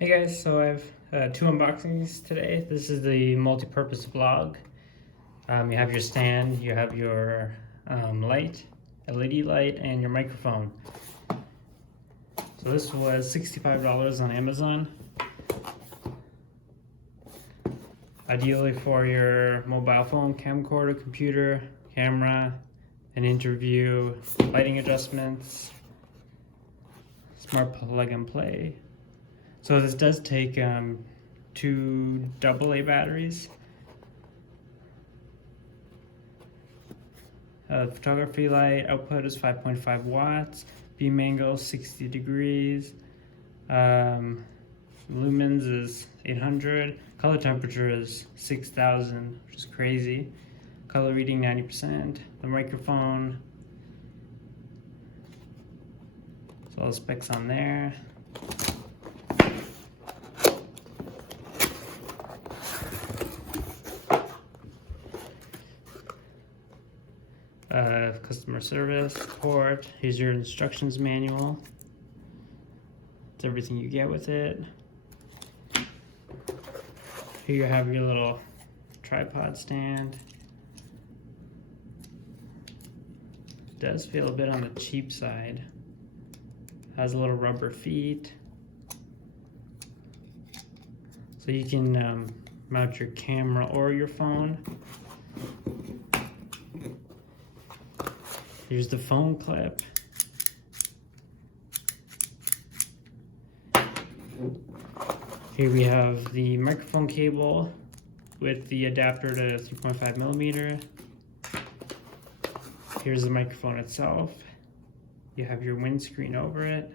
Hey guys, so I have two unboxings today. This is the multi-purpose vlog. You have your stand, you have your light, LED light, and your microphone. So this was $65 on Amazon. Ideally for your mobile phone, camcorder, computer, camera, an interview, lighting adjustments, smart plug and play. So this does take two AA batteries. Photography light output is 5.5 watts. Beam angle 60 degrees. Lumens is 800. Color temperature is 6,000, which is crazy. Color reading 90%. The microphone. So all the specs on there. Customer service support. Here's your instructions manual. It's everything you get with it. Here you have your little tripod stand. It does feel a bit on the cheap side. Has a little rubber feet. So you can mount your camera or your phone. Here's the phone clip. Here we have the microphone cable with the adapter to 3.5 millimeter. Here's the microphone itself. You have your windscreen over it.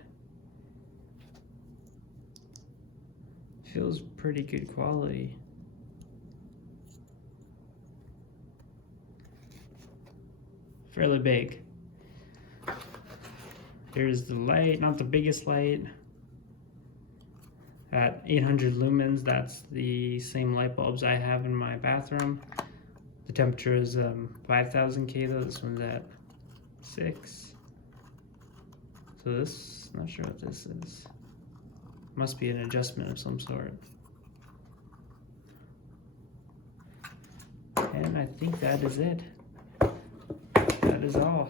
Feels pretty good quality. Fairly big. Here's the light, not the biggest light. At 800 lumens, that's the same light bulbs I have in my bathroom. The temperature is 5,000 K though, this one's at 6. So this, not sure what this is. Must be an adjustment of some sort. And I think that is it. That is all.